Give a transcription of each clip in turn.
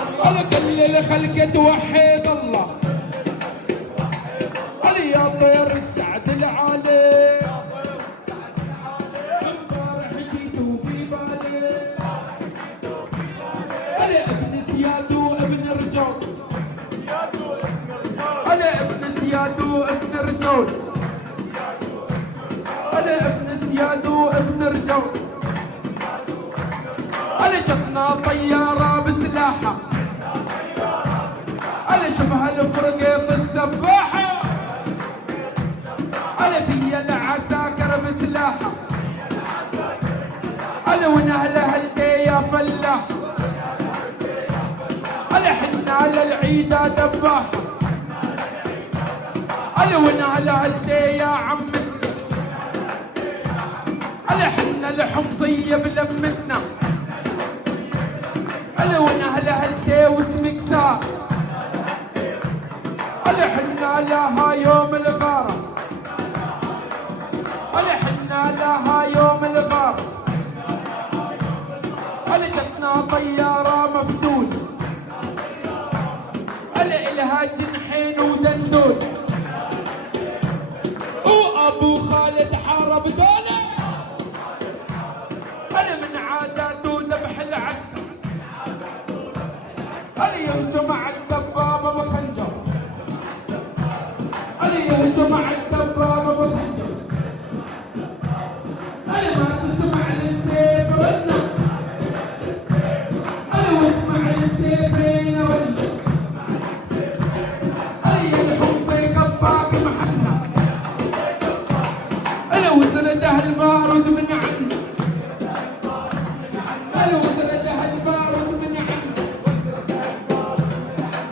الخلق توحد الله. علي يا طير السعد العالي امبارح جيتو في بالي علي ابن سياد وابن رجول علي ابن سياد وابن رجول علي ابن سياد وابن رجول علي جتنا طيارة بسلاحة علي شبه الفرقة السباحة علي في العساكر انا ونهله هلتي يا فلاح انا حنا على العيدة دباح انا ونهله هلتي يا عمتنا انا حنا الحمصية بلمتنا انا ونهله هلتي واسمك سار انا حنا لها يوم الغارة انا حنا لها يوم الغارة انا جتنا طيارة مفدود انا الها جنحين ودندون وابو خالد حارب دولة انا من عاداته ذبح العسكر انا يهجم على الدبابة بخنجر انا يهجم على الدبابة بخنجر انا ما تسمع للسيف رنة انا واسمع للسيفين رنة انا الحمصي كفاك محنة انا وسنده البارود من عنا انا وسنده البارود من عنا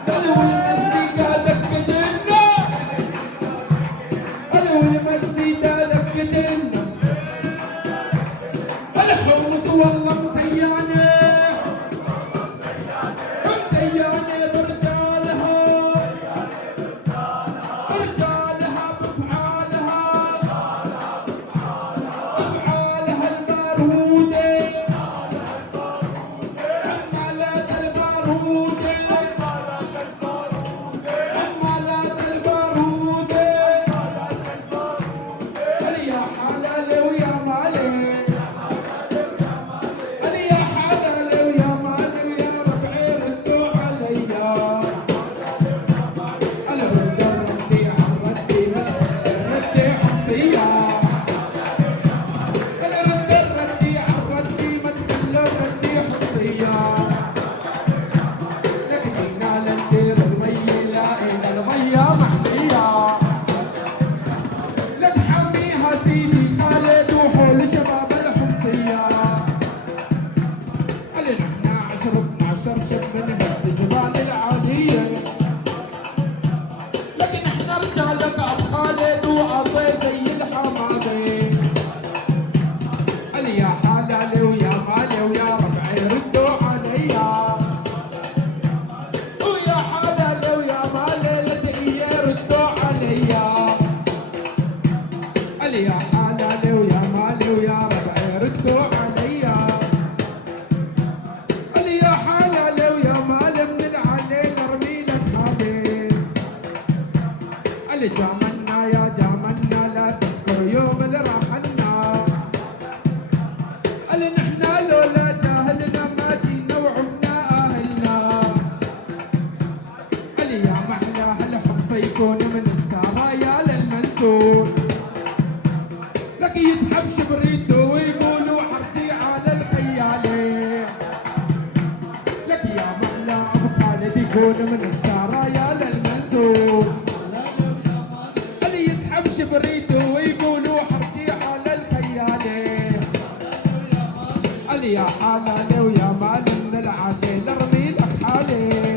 انا والمزيكا دقتنا انا والمزيكا دقتنا الحمص والله مزيانه مزيانه برجالها برجالها بافعالها افعالها الباروده حمالات الباروده حمالات الباروده قال يا حلال ويا مالي قال يا حلال ويا مالي ويا ربعي ردوا عليا قال رد ردي عن ردي ردي حمصيه قال رد ردي عن ردي ما تخلوا ردي حمصيه لكن جينا لندير المي لقينا الميه محميه لا تحميها سيدي خالد وحول شباب الحمصيه قال نحنا 10 12 شب نهز جبال العاديه لكن احنا رجالك ابو خالد وقضي زي الحمامه قال يا حلالي ويا مالي ويا ربعي ردوا عليا ويا حلالي ويا مالي لدقية ردوا عليا قال يا حلالي ويا مالي ويا ربعي ردوا عليا قال يا حلالي ويا مالي من العلي نرمي لك حالي قال جامنا يا جامنا لا تذكر يوم اللي راحلنا قال نحنا لولا جاهلنا ما جينا وعفنا اهلنا قال يا محلى هالحمص يكون من السرايا للمنزول لك يسحب شبريته ويقولوا حرجي على الخيالة لك يا محلى ابو خالد يكون من السرايا للمنزول قال يسحب شبريته ويقولوا حرجي على الخيالة قال يا حلالي ويا مالي من العادي نرمي لك حالي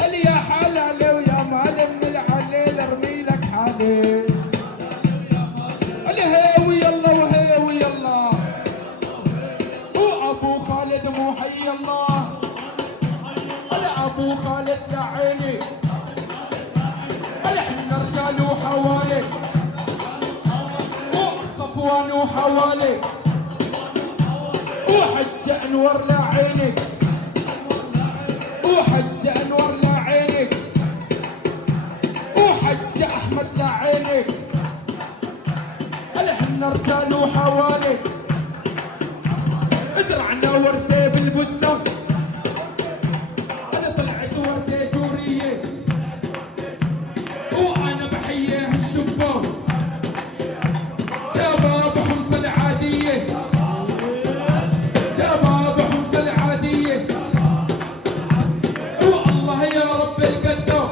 قال يا حلالي ويا مالي من العادي نرمي لك حالي قال هي ويلا وهي ويلا وابو خالد مو حي الله قال ابو خالد يا عيني قال احنا رجال وحوالي وصفوان وحوالي وحج انور لا عينك وحج انور لا عينك وحج احمد لا عينك قال احنا رجال وحوالي ازرعنا ورده بالبستان انا طلعت ورده جوريه وانا بحيي هالشبان شباب حمص العاديه شباب حمص العاديه والله يا رب القدام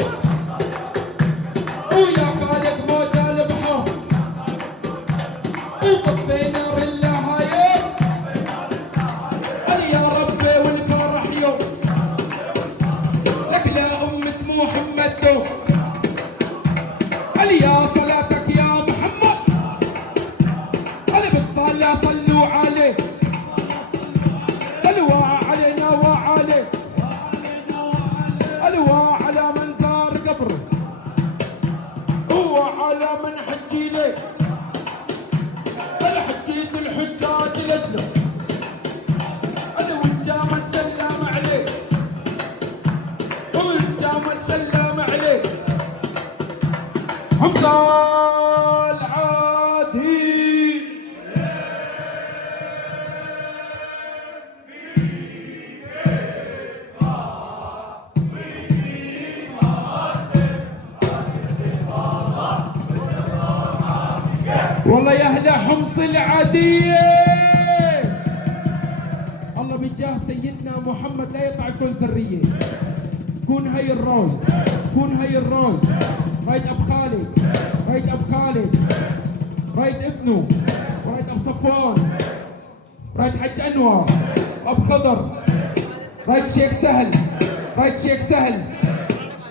ويا خالد موجه البحر وطفينا رله هايب والله يا اهل حمص العاديه، الله بجاه سيدنا محمد لا يطعكم سريه. كون هي الروي، كون هي الروي. رايد اب خالد، رايد اب خالد، رايد ابنه، ورايد اب صفوان، رايد حج انور، اب خضر، رايد شيخ سهل، رايد شيخ سهل،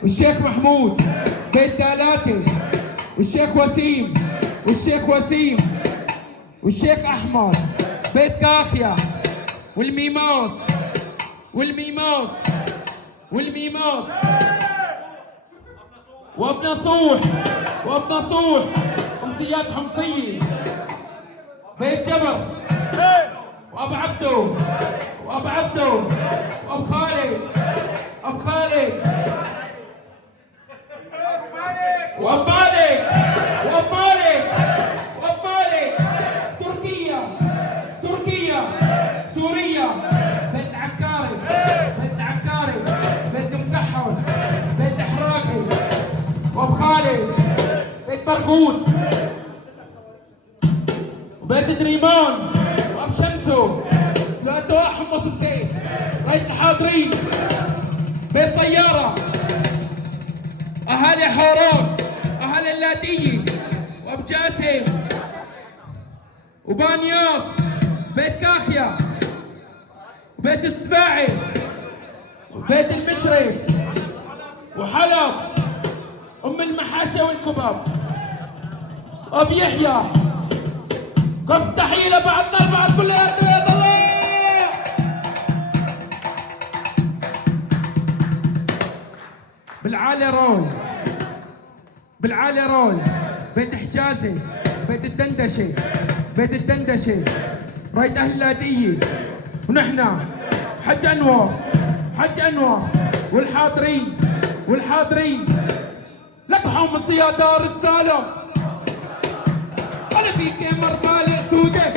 والشيخ محمود بيت دالاتي، والشيخ وسيم، والشيخ وسيم، والشيخ احمد بيت كاخيا، والميماس، والميماس، والميماس، وابن صوح، وابن صوح، حمصيات حمصيه، بيت جبر، واب عبدو، واب عبدو، واب خالد، اب خالد، واب مالك، واب مالك، واب مالك، تركيا، تركيا، سوريا، بيت عكاري، بيت عكاري، بيت مكحل، بيت حراقي، واب خالد، بيت برغوث، وبيت دريمان، واب شمسو، ثلاثة حمص بزيت، بيت الحاضرين، بيت طيارة، أهالي حوران، أهالي اللاتية، وأب جاسم، وبانياس، بيت كاخيا، وبيت السباعي، وبيت المشرف، وحلب، أم المحاشة والكباب، أب يحيى. كف تحية لبعضنا البعض كلها يا الله. بالعالي روي، بالعالي روي، بيت حجازي، بيت الدندشة، بيت الدندشة، رايد أهل اللاتية، ونحنا حج أنور، حج أنور، والحاضرين، والحاضرين. لك حمص يا دار السالم، أنا فيك مربالة سودة،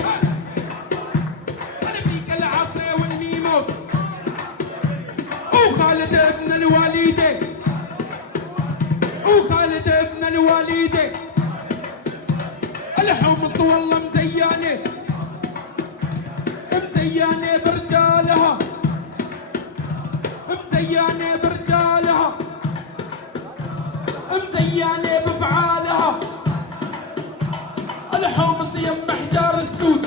أنا فيك العصا والميموس، وخالد ابن الوالدة، وخالد ابن الوالدة. الحمص والله مزيانة، مزيانة برجالها، مزيانة برجالها، مزيانة بفعالها. الحمص يم حجار السود،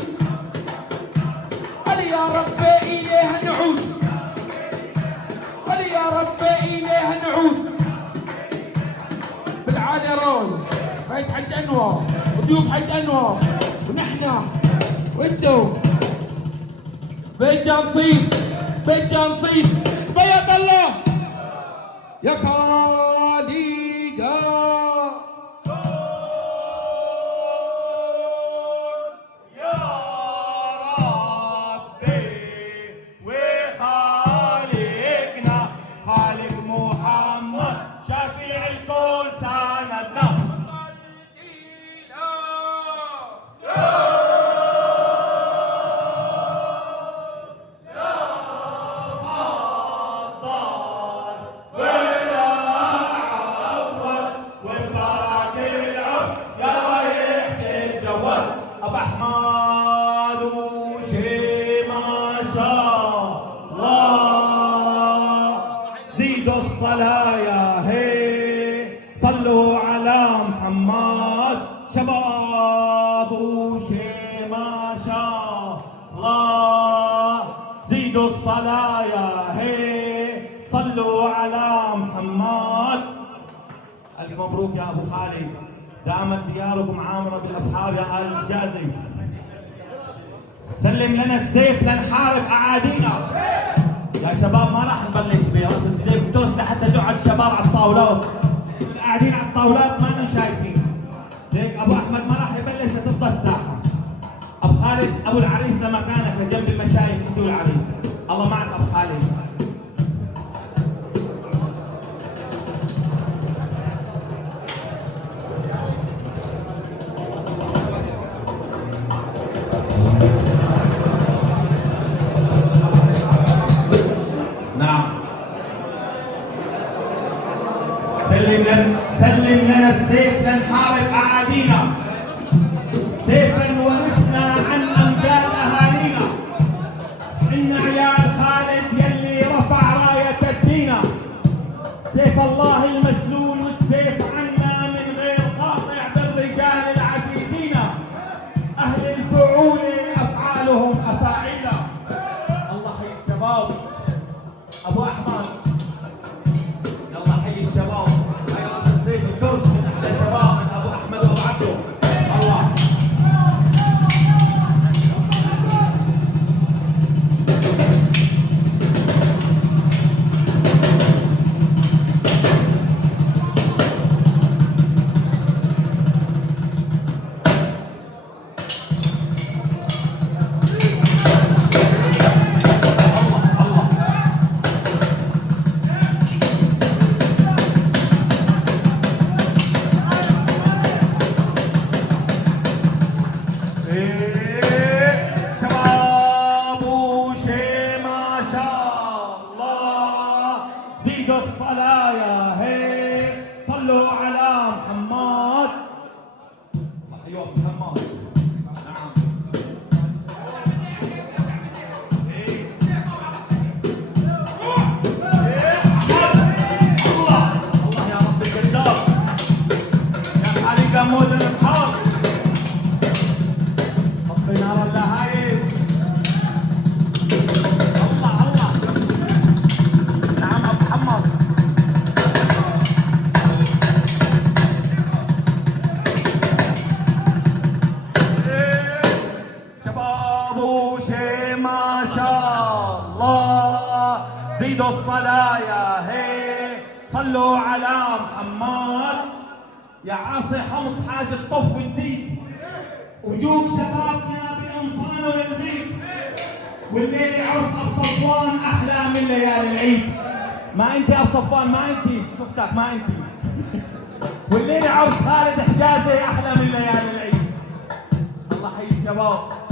قال يا ربي إليها نعود، قال يا ربي إليها نعود. بالعالي روي، رايد حج أنور، وضيوف حج أنور، ونحنا وانتو بيت جانصيص، بيت جانصيص. بيت الله يا خالقا. صلوا على محمد شباب وشي ما شاء الله. زيدوا الصلاة يا هي صلوا على محمد. ألف مبروك يا أبو خالد، دامت دياركم عامرة بأفحار يا آل الحجازي. سلم لنا السيف لنحارب أعادينا. يا شباب ما راح نبلش براس السيف دوس لحتى تقعد الشباب على الطاولات، قاعدين على الطاولات ما لنا شايفين. ليك ابو احمد ما راح يبلش لتفضى الساحه. ابو خالد ابو العريس لمكانك لجنب المشايخ انت والعريس. الله معك ابو خالد. سلم لنا السيف لنحارب اعادينا. سيف شباب وشي ما شاء الله زيدوا الصلاة هي صلوا على محمد. ايوه محمد نعم. الله يا رب القدام يا علي قمود الانحار طفي نار اللهايب. الله نعم ابو محمد. شباب وشي ما شاء الله زيدوا الصلاة يا هي صلوا على محمد. يا عاصي حمص حاجة طف وتزيد وجوب شبابنا بأنصانه للبيت. والليلة عرس أبو صفوان أحلى من ليالي العيد. ما أنت أبو صفوان ما أنت شفتك ما أنت. والليلة عرس خالد حجازي أحلى من ليالي العيد. الله حي الشباب.